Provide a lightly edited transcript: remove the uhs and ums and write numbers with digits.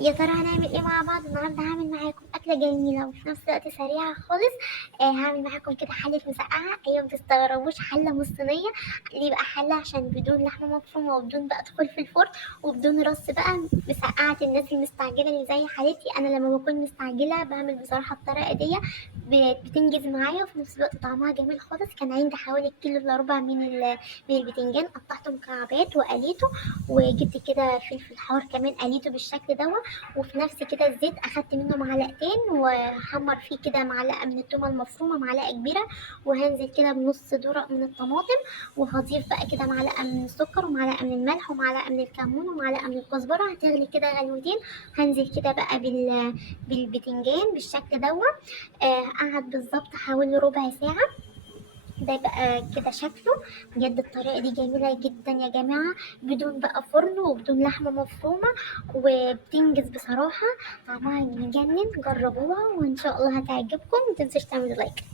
يا ترى هنعمل ايه مع بعض النهارده؟ هعمل معاكم اكله جميله وفي نفس الوقت سريعه خالص. هعمل معاكم كده حله مسقعه. ايوه، متستغربوش حله مش صينيه. ليه بقى حله؟ عشان بدون لحمه مفرومه وبدون بقى تدخل في الفرن وبدون رص بقى. مسقعه الناس المستعجله اللي زي حالتي انا، لما بكون مستعجله بعمل بصراحه الطريقه دي. بتنجز معايا وفي نفس الوقت طعمها جميل خالص. كان عندي حوالي كيلو الا ربع من البتنجان، قطعته مكعبات وقليته، وجبت كده فلفل حار كمان قليته بالشكل دوت. وفي نفس كده الزيت اخدت منه معلقتين وحمر فيه كده معلقه من التومه المفرومه، معلقه كبيره. وهنزل كده بنص درق من الطماطم، وهضيف بقى كده معلقه من السكر ومعلقه من الملح ومعلقه من الكمون ومعلقه من الكزبره. هتغلي كده غلوتين. هنزل كده بقى بالبتنجان بالشكل دوت. قعد بالظبط حوالي ربع ساعه. ده بقى كده شكله. بجد الطريقة دي جميلة جدا يا جماعة، بدون بقى فرن وبدون لحمة مفرومة، وبتنجز بصراحة. طعمها يجنن، جربوها وإن شاء الله هتعجبكم. متنسوش تعملوا لايك.